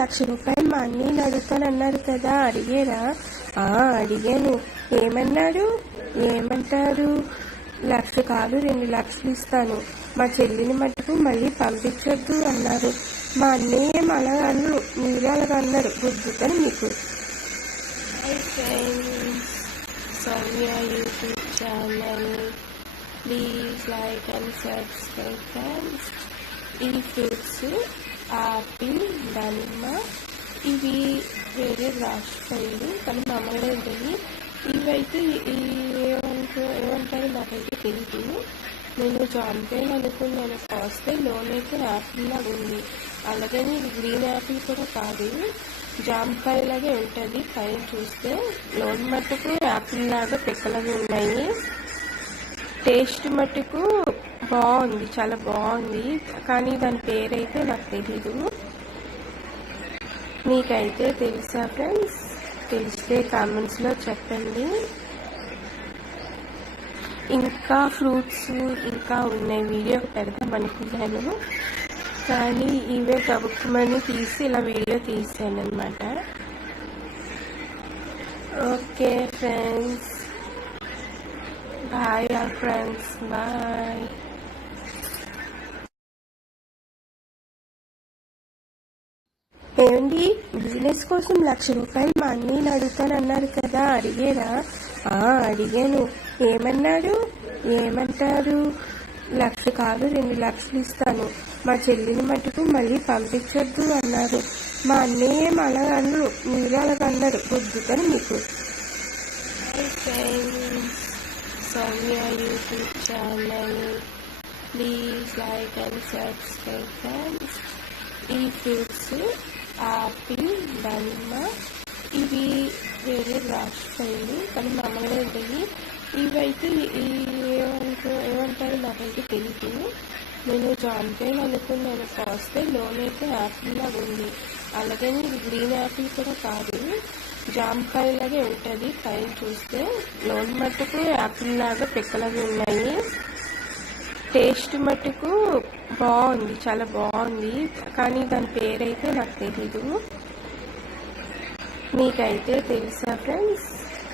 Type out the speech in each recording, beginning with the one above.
లక్ష రూపాయలు మా అన్నయ్యని అడుగుతానన్నారు కదా అడిగారా? ఆ అడిగాను. ఏమన్నారు ఏమంటారు? లక్ష కాదు రెండు లక్షలు ఇస్తాను. మా చెల్లిని మటుకు మళ్ళీ పంపించొద్దు అన్నారు. మా అన్నయ్య ఏం అలాగ అన్నారు? మీరు అలాగ అన్నారు. బుద్ధితను మీకు. Soumya YouTube channel please like and subscribe ఈ ఫ్రూట్స్ ఆపిల్ దానిమ్మ ఇవి వేరే రాష్ట్రాలు కానీ మామూలుగా ఉంటాయి ఇవైతే ఏమంటారు ఏమంటారు నాకైతే తెలియదు నేను జాంకాయలు అనుకున్నాను. కాస్తే లోన్ అయితే యాపిల్ లాగా ఉంది. అలాగని గ్రీన్ యాపిల్ కూడా కాదు. జామకాయ లాగే ఉంటుంది. పైన చూస్తే లోన్ మట్టుకు యాపిల్ లాగా పిక్కలాగా ఉన్నాయి. టేస్ట్ మట్టుకు బాగుంది చాలా బాగుంది. కానీ దాని పేరైతే నాకు తెలీదు. మీకైతే తెలుసా ఫ్రెండ్స్? తెలిస్తే కామెంట్స్లో చెప్పండి. ఇంకా ఫ్రూట్స్ ఇంకా ఉన్నాయి. వీడియో పెడదాం అనుకున్నాను. కానీ ఇవే గబుక్కుమని తీసి ఇలా వీడియో తీసాను అనమాట okay friends. Bye friends bye ఏమండి బిజినెస్ కోసం లక్ష రూపాయలు మా అన్నయ్యని అడుగుతానన్నారు కదా అడిగారా? ఆ అడిగాను. ఏమన్నారు ఏమంటారు? లక్ష కాదు రెండు లక్షలు ఇస్తాను. మా చెల్లిని మటుకు మళ్ళీ పంపించొద్దు అన్నారు. మా అన్నయ్య ఏం అలా అన్నారు మీరు అలాగ అన్నారు బుద్ధితను మీకు. Soumya YouTube channel. Please like and subscribe ఈ ఫ్రూట్స్ ఆపిల్ దానిమ్మ ఇవి వేరే రాష్ట్రాలు కానీ మామూలుగా ఉంటాయి ఇవైతే ఈ ఏమంటారు ఏమంటారు నాకైతే తెలియదు నేను జాంకాయలు అనుకున్నాను కాస్తే లోన్ అయితే యాపిల్ లాగా ఉంది. అలాగే గ్రీన్ యాపిల్ కూడా కాదు. జామకాయ లాగే ఉంటుంది. పైన చూస్తే లోన్ మట్టుకు యాపిల్ లాగా పిక్కలాగా ఉన్నాయి. టేస్ట్ మట్టుకు బాగుంది చాలా బాగుంది. కానీ దాని పేరైతే నాకు తెలీదు. మీకైతే తెలుసా ఫ్రెండ్స్?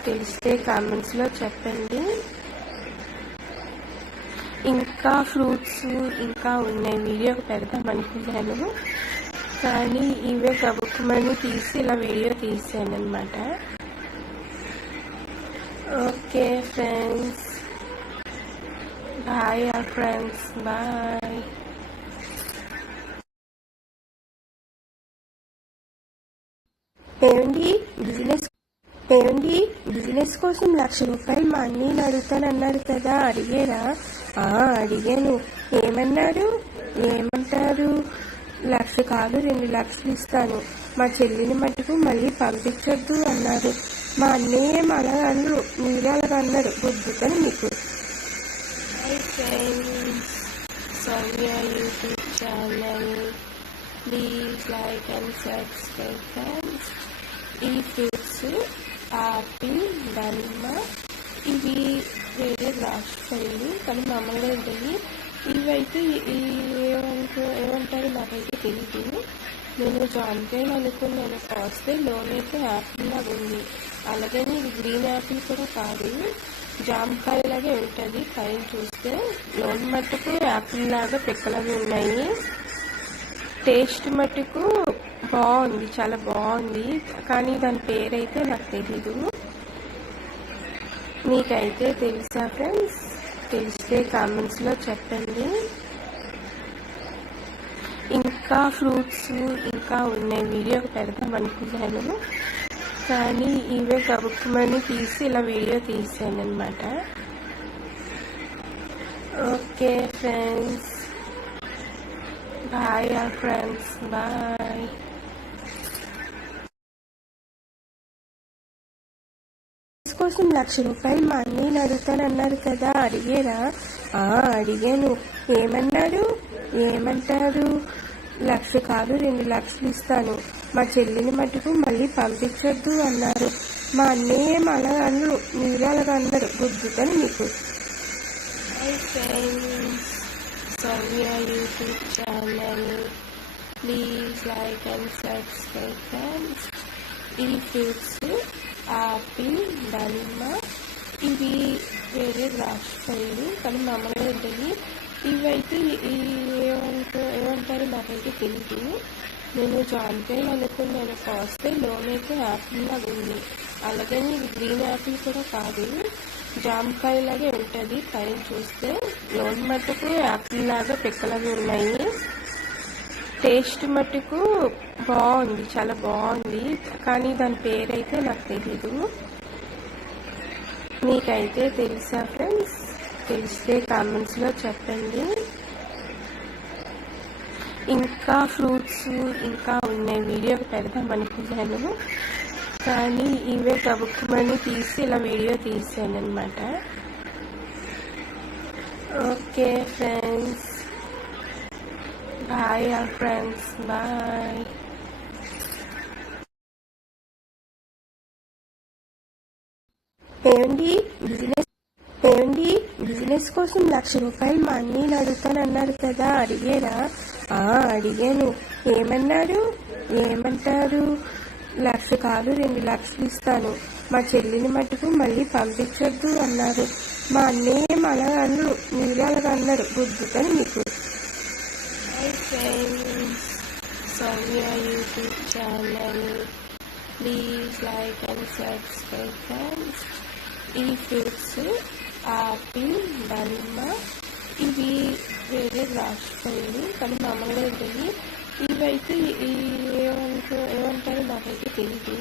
తెలిస్తే కామెంట్స్లో చెప్పండి. ఇంకా ఫ్రూట్స్ ఇంకా ఉన్నాయి. వీడియో పెడదాం అనుకున్నాను. కానీ ఇవే కబుక్కుమని తీసి ఇలా వీడియో తీసాను అనమాట okay friends. Bye or friends bye ఏమండి బిజినెస్ ఏమండి బిజినెస్ కోసం లక్ష రూపాయలు మా అన్నయ్యని అడుగుతానన్నారు కదా అడిగారా? ఆ అడిగాను. ఏమన్నారు? ఏమంటారు? లక్ష కాదు రెండు లక్షలు ఇస్తాను. మా చెల్లిని మటుకు మళ్ళీ పంపించొద్దు అన్నారు. మా అన్నయ్య మా అలా అన్నారు మీరు అలాగ అన్నారు. బుద్ధితను మీకు. Friends Soumya YouTube channel please like and subscribe friends ఈ ఫ్రూట్స్ ఆపిల్ దానిమ్మ ఇవి వేరే రాష్ట్రాలు కానీ మామూలుగా ఉంటాయి ఇవైతే ఈ ఏమంటారు ఏమంటారు నాకైతే తెలియదు నేను జాంకాయలు అనుకున్నాను కాస్తే లోన్ అయితే యాపిల్ లాగా ఉంది. అలాగని ఇది గ్రీన్ యాపిల్ కూడా కాదు. జామకాయ లాగే ఉంటుంది. పైన చూస్తే లోన్ మట్టుకు యాపిల్ లాగా పిక్కలాగా ఉన్నాయి. టేస్ట్ మట్టుకు బాగుంది చాలా బాగుంది. కానీ దాని పేరైతే నాకు తెలీదు. మీకైతే తెలుసా ఫ్రెండ్స్? తెలిస్తే కామెంట్స్లో చెప్పండి. ఇంకా ఫ్రూట్స్ ఇంకా ఉన్నాయి. వీడియో పెడదాం అనుకున్నాను కానీ ఇవే గబుక్కుమని తీసి ఇలా వీడియో తీసాను అనమాట okay friends. Bye or friends bye కోసం లక్ష రూపాయలు మా అన్నయ్యని అడుగుతానన్నారు కదా అడిగారా? ఆ అడిగాను. ఏమన్నాడు ఏమంటారు? లక్ష కాదు రెండు లక్షలు ఇస్తాను. మా చెల్లిని మటుకు మళ్ళీ పంపించొద్దు అన్నారు. మా అన్నయ్య ఏం అలా అన్నారు మీరు అలాగ అన్నారు బుద్ధితను మీకు. Hi friends Soumya YouTube channel please like and subscribe and ఈ ఫ్రూట్స్ ఆపిల్ దానిమ్మ ఇవి వేరే ద్రాక్ష పళ్ళు కానీ మామూలుగా ఉంటాయి ఇవైతే ఏమంటారు ఏమంటారు నాకైతే తెలియదు నేను జాన్కాయలు అనుకున్నాను కాస్తే లోన్ అయితే యాపిల్ లాగా ఉంది. అలాగని ఇది గ్రీన్ యాపిల్ కూడా కాదు. జామకాయ లాగే ఉంటుంది. పైన చూస్తే లోన్ మట్టుకు యాపిల్ లాగా పిక్కలవి ఉన్నాయి. టేస్ట్ మట్టుకు బాగుంది. చాలా బాగుంది. కానీ దాని పేరైతే నాకు తెలీదు. మీకైతే తెలుసా ఫ్రెండ్స్? తెలిస్తే కామెంట్స్లో చెప్పండి. ఇంకా ఫ్రూట్స్ ఇంకా ఉన్నాయి వీడియో పెడదాం అనుకున్నాను కానీ ఇవే గబుక్కుమని తీసి ఇలా వీడియో తీసాను అనమాట okay friends. Bye or friends. Bye. ఏమండి బిజినెస్ ఏమండి బిజినెస్ కోసం లక్ష రూపాయలు మా అన్నీని అడుగుతానన్నారు కదా అడిగేరా? అడిగాను ఏమన్నారు ఏమంటారు? లక్ష కాదు రెండు లక్షలు ఇస్తాను. మా చెల్లిని మటుకు మళ్ళీ పంపించొద్దు అన్నారు. మా అన్నయ్య అలా అన్నారు మీరు అలాగ అన్నారు. బుద్ధుకని మీకు Soumya YouTube channel please like and subscribe ఈ ఫ్రూట్స్ ఆపిల్ బల్మ ఇవి వేరే ద్రాక్ష కానీ మామూలుగా ఉంటుంది ఇవైతే ఈ ఏమంటారు ఏమంటారు నాకైతే తెలియదు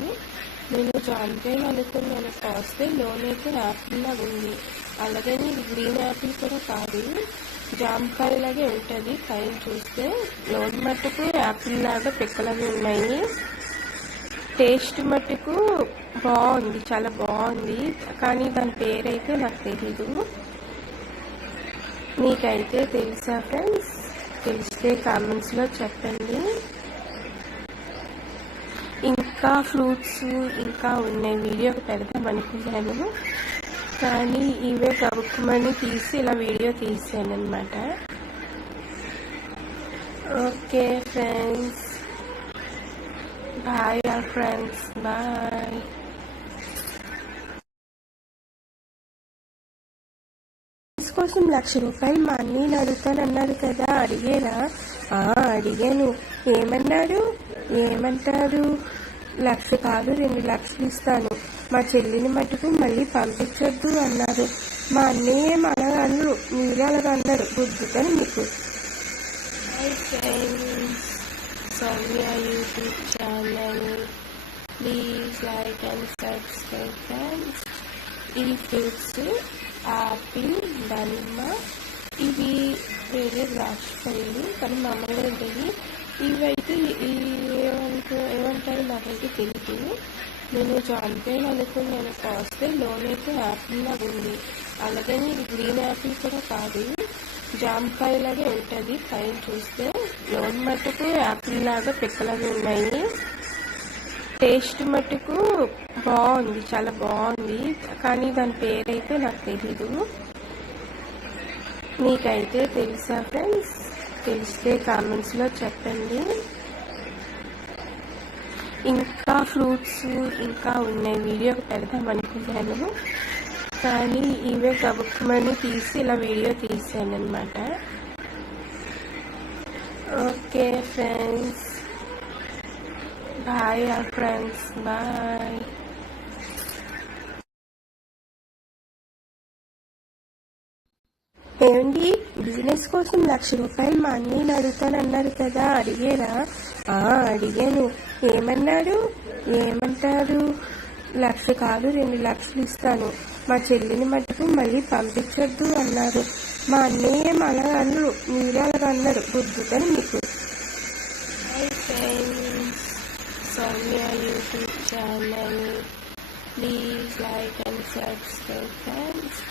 నేను జామకాయలు అనుకున్నాను కాస్తే లోన్ అయితే యాపిల్ లాగా ఉంది. అలాగే గ్రీన్ యాపిల్ కూడా కాదు జామకాయ లాగే ఉంటుంది. పైన చూస్తే లోన్ మట్టుకు యాపిల్ లాగా పిక్కలవి ఉన్నాయి. టేస్ట్ మట్టుకు బాగుంది చాలా బాగుంది. కానీ దాని పేరైతే నాకు తెలీదు. మీకైతే తెలుసా ఫ్రెండ్స్? తెలిస్తే కామెంట్స్లో చెప్పండి. ఇంకా ఫ్రూట్స్ ఇంకా ఉన్నాయి. వీడియో పెడదాం అనుకున్నాను కానీ ఇవే గబుక్కుమని తీసి ఇలా వీడియో తీసాను అనమాట okay friends. Bye or friends bye కోసం లక్ష రూపాయలు మా అన్నీని అడుగుతానన్నారు కదా అడిగేరా? ఆ అడిగాను. ఏమన్నారు ఏమంటారు? లక్ష కాదు రెండు లక్షలు ఇస్తాను. మా చెల్లిని మటుకు మళ్ళీ పంపించొద్దు అన్నారు. మా అన్నయ్య అలా మీరు అలాగ అన్నారు బుద్ధుకని మీకు Soumya YouTube channel. Please like and subscribe friends ఈ ఫ్రూట్స్ ఆపిల్ దానిమ్మ ఇవి వేరే ద్రాక్ష పళ్ళు కానీ మామూలుగా ఉంటాయి ఇవైతే ఈ ఏమంటారు ఏమంటారు నాకైతే తెలియదు నేను జాన్కాయలు అనుకున్నాను కాస్తే లోన్ అయితే యాపిల్ లాగా ఉంది. అలాగని ఇది గ్రీన్ యాపిల్ కూడా కాదు. జామకాయ లాగే ఉంటుంది. పైన చూస్తే లోన్ మట్టుకు యాపిల్ లాగా పిక్కలవి ఉన్నాయి. టేస్ట్ మటుకు బాగుంది చాలా బాగుంది. కానీ దాని పేరైతే నాకు తెలీదు. మీకైతే తెలుసా ఫ్రెండ్స్? తెలిస్తే కామెంట్స్లో చెప్పండి. ఇంకా ఫ్రూట్స్ ఇంకా ఉన్నాయి వీడియో పెడదాం అనుకున్నాను. కానీ ఇవే గబుక్కుమని తీసి ఇలా వీడియో తీసాను అనమాట okay friends. Bye or friends bye ఏమండి బిజినెస్ కోసం లక్ష రూపాయలు మా అన్నీని అడుగుతానన్నారు కదా అడిగారా? ఆ అడిగాను. ఏమన్నారు ఏమంటారు లక్ష కాదు రెండు లక్షలు ఇస్తాను. మా చెల్లిని మటుకు మళ్ళీ పంపించొద్దు అన్నారు మా అన్నయ్య అలా అన్నారు మీరు అలాగ అన్నారు. మీకు. Soumya YouTube channel please like and subscribe friends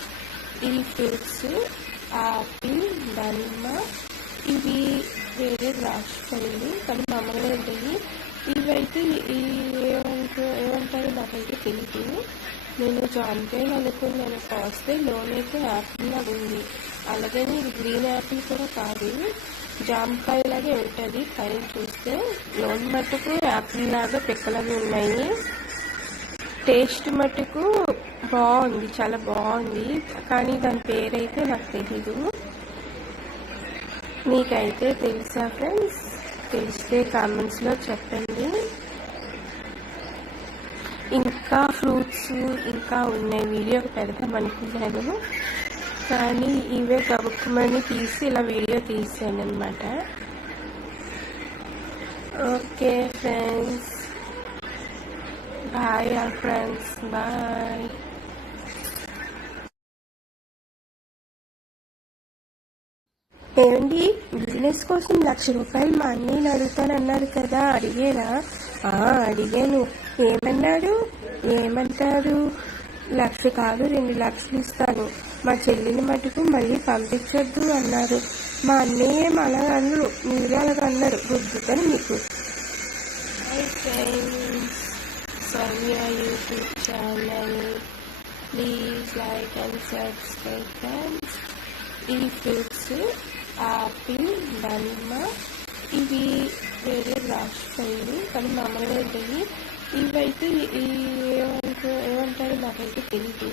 ఈ ఫ్రూట్స్ ఆపిల్ దానిమ్మ ఇవి వేరే ద్రాక్ష కానీ మామూలుగా ఉంటాయి ఇవైతే ఈ ఏమంటారు ఏమంటారు నాకైతే తెలియదు నేను జాన్కాయలు అనుకున్నాను కాస్తే లోన్ అయితే యాపిల్ లాగా ఉంది. అలాగని ఇది గ్రీన్ యాపిల్ కూడా కాదు. జామకాయలాగే ఉంటుంది. పైన చూస్తే లోన్ మటుకు యాపిల్ లాగా పిక్కలవి ఉన్నాయి. టేస్ట్ మటుకు బాగుంది చాలా బాగుంది. కానీ దాని పేరైతే నాకు తెలీదు. మీకైతే తెలుసా ఫ్రెండ్స్? తెలిస్తే కామెంట్స్లో చెప్పండి. ఇంకా ఫ్రూట్స్ ఇంకా ఉన్నాయి. వీడియో పెడదాం అనుకున్నాను. కానీ ఇవే గబుక్కుమని తీసి ఇలా వీడియో తీసాను అనమాట okay friends. Bye or friends bye ఏమండి బిజినెస్ కోసం లక్ష రూపాయలు మా అన్నయ్యని అడుగుతానన్నారు కదా అడిగేరా? ఆ అడిగాను. ఏమన్నాడు? ఏమంటారు? లక్ష కాదు రెండు లక్షలు ఇస్తాను. మా చెల్లిని మటుకు మళ్ళీ పంపించొద్దు అన్నారు. మా అన్నయ్య ఏం అలా అన్నారు మీరు అలాగ అన్నారు బుద్ధితని మీకు. Soumya YouTube channel please like and subscribe ఈ ఫ్రూట్స్ ఆపిల్ దానిమ్మ ఇవి వేరే రాష్ట్రాలు కానీ మామూలుగా ఉంటాయి ఇవైతే ఈ ఏమంటారు ఏమంటారు నాకైతే తెలియదు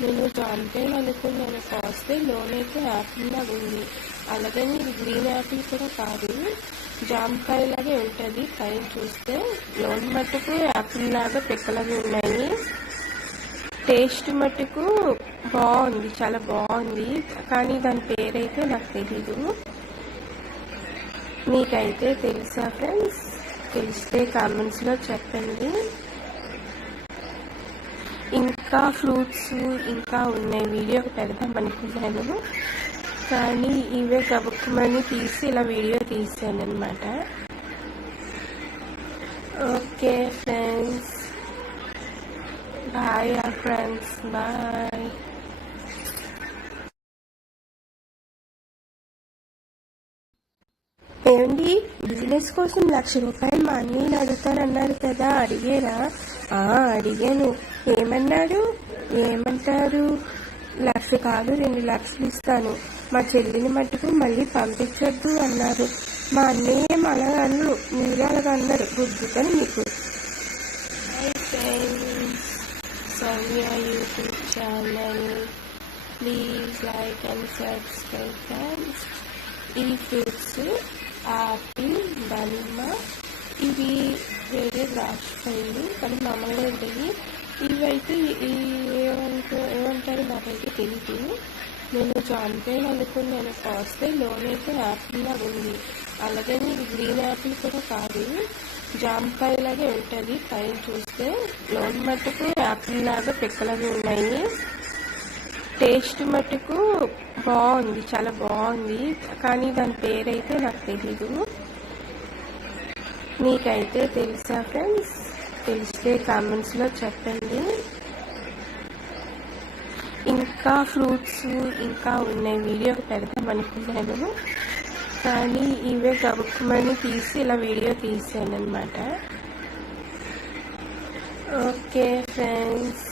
నేను జాన్పేన్ అనుకున్నాను కాస్తే లోన్ అయితే యాపిల్ లాగా ఉంది. అలాగని ఇది గ్రీన్ యాపిల్ కూడా కాదు. జామకాయ లాగే ఉంటుంది. పైన చూస్తే లోన్ మట్టుకు యాపిల్ లాగా పిక్కలవి ఉన్నాయి. టేస్ట్ మట్టుకు బాగుంది. చాలా బాగుంది. కానీ దాని పేరైతే నాకు తెలీదు. మీకైతే తెలుసా ఫ్రెండ్స్? తెలిస్తే కామెంట్స్లో చెప్పండి. ఇంకా ఫ్రూట్స్ ఇంకా ఉన్నాయి. వీడియో పెడదాం అనుకున్నాను కానీ ఇవే గబుక్కుమని తీసి ఇలా వీడియో తీసాను అనమాట ఓకే ఫ్రెండ్స్. బాయ్ ఆ ఫ్రెండ్స్ బాయ్ ఏమండి బిజినెస్ కోసం లక్ష రూపాయలు మా అన్నయ్యని అడుగుతారన్నారు కదా. అడిగారా? ఆ అడిగాను. ఏమన్నాడు? ఏమంటారు? లక్ష కాదు రెండు లక్షలు ఇస్తాను. మా చెల్లిని మట్టుకు మళ్ళీ పంపించొద్దు అన్నారు. మా అన్నయ్య ఏం అలా మీరు అలాగ అన్నారు బుద్ధితని మీకు Soumya YouTube channel please like and subscribe friends ఈ ఫ్రూట్స్ ఆపిల్ దానిమ్మ ఇవి వేరే రాష్ట్రాలు కానీ మామూలుగా ఉంటాయి ఇవైతే ఈ ఏమంటారు ఏమంటారు నాకైతే తెలియదు నేను జాన్పేన్ అనుకున్నాను కాస్తే లోన్ అయితే యాపిల్ లాగా ఉంది. అలాగని ఇది గ్రీన్ యాపిల్ కూడా కాదు. జామకాయ లాగే ఉంటుంది. పైన చూస్తే లోన్ మట్టుకు యాపిల్ లాగా పిక్కలవి ఉన్నాయి. టేస్ట్ మట్టుకు బాగుంది. చాలా బాగుంది. కానీ దాని పేరైతే నాకు తెలీదు. మీకైతే తెలుసా ఫ్రెండ్స్? తెలిస్తే కామెంట్స్లో చెప్పండి. ఇంకా ఫ్రూట్స్ ఇంకా ఉన్నాయి. వీడియో పెడదాం అనుకున్నాను కానీ ఇవే గబుక్కుమని తీసి ఇలా వీడియో తీసాను అనమాట okay friends.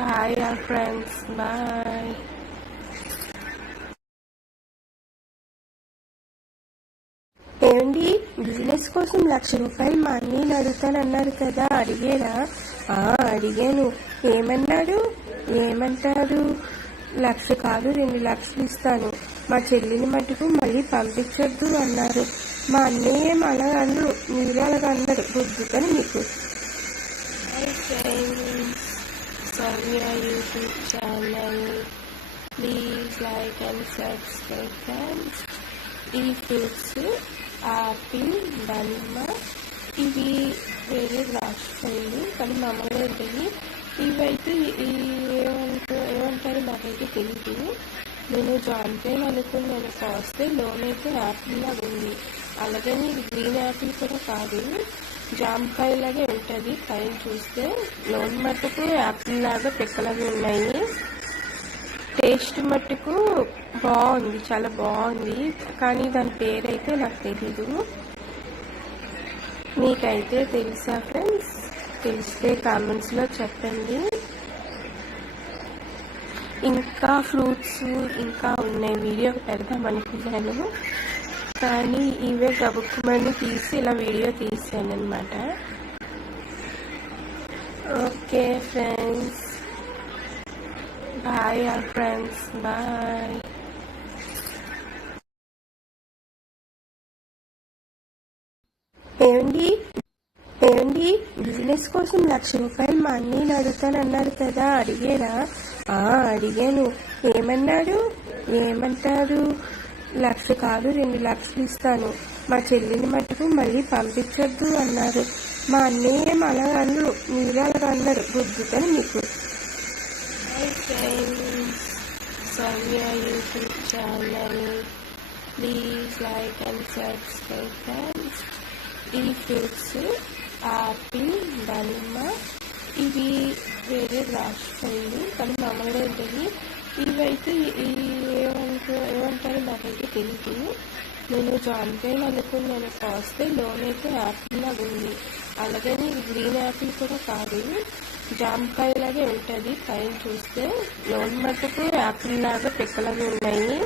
Bye or friends bye ఏమండి బిజినెస్ కోసం లక్ష రూపాయలు మా అన్నయ్యని అడుగుతానన్నారు కదా అడిగేరా? ఆ అడిగాను. ఏమన్నాడు? ఏమంటాడు? లక్ష కాదు రెండు లక్షలు ఇస్తాను. మా చెల్లిని మటుకు మళ్ళీ పంపించొద్దు అన్నారు. మా అన్నయ్య ఏం అన్నారు మీరు అలాగ అన్నారు బుద్ధితని మీకు. Soumya YouTube channel please like and subscribe ఈ ఫ్రూట్స్ ఆపిల్ దానిమ్మ ఇవి వేరే రాష్ట్రాలు కానీ మామూలుగా ఉంటాయి ఇవైతే ఏమంటారు ఏమంటారు నాకైతే తెలియదు నేను జాన్పేన్ అనుకున్నాను కాస్తే లోన్ అయితే యాపిల్ లాగా ఉంది. అలాగని గ్రీన్ యాపిల్ కూడా కాదు. జామకాయ లాగే ఉంటుంది. పైన చూస్తే లోన్ మట్టుకు యాపిల్ లాగా పిక్కలవి ఉన్నాయి. టేస్ట్ మట్టుకు బాగుంది చాలా బాగుంది. కానీ దాని పేరైతే నాకు తెలీదు. మీకైతే తెలుసా ఫ్రెండ్స్? తెలిస్తే కామెంట్స్లో చెప్పండి. ఇంకా ఫ్రూట్స్ ఇంకా ఉన్నాయి. వీడియో పెడదాం అనుకున్నాను. కానీ ఇవే గబుక్కుమని తీసి ఇలా వీడియో తీసాను అనమాట okay friends. Bye or friends bye ఏమండి ఏమండి బిజినెస్ కోసం లక్ష రూపాయలు మా అన్నయ్యని అడుగుతానన్నారు కదా అడిగారా? ఆ అడిగాను. ఏమన్నాడు? ఏమంటారు? లక్ష కాదు రెండు లక్షలు ఇస్తాను. మా చెల్లిని మటుకు మళ్ళీ పంపించొద్దు అన్నారు. మా అన్నయ్య ఏం అలా అన్నారు మీరు అలా అన్నారు బుద్ధితో మీకు. Friends Soumya YouTube channel please like and subscribe friends ఈ ఫ్రూట్స్ ఆపిల్ దానిమ్మ ఇవి వేరే రాష్ట్రాలు కానీ మామూలుగా ఉంటాయి ఇవైతే ఏమంటారు ఏమంటారో నాకైతే తెలియదు నేను జాన్కాయలు అనుకున్నాను కాస్తే లోన్ అయితే యాపిల్ లాగా ఉంది. అలాగే గ్రీన్ యాపిల్ కూడా కాదు. జామకాయ లాగే ఉంటుంది. పైన చూస్తే లోన్ మటుకు యాపిల్ లాగా పిక్కలాగా ఉన్నాయి.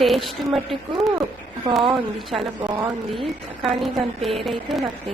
టేస్ట్ మట్టుకు బాగుంది చాలా బాగుంది. కానీ దాని పేరైతే నాకు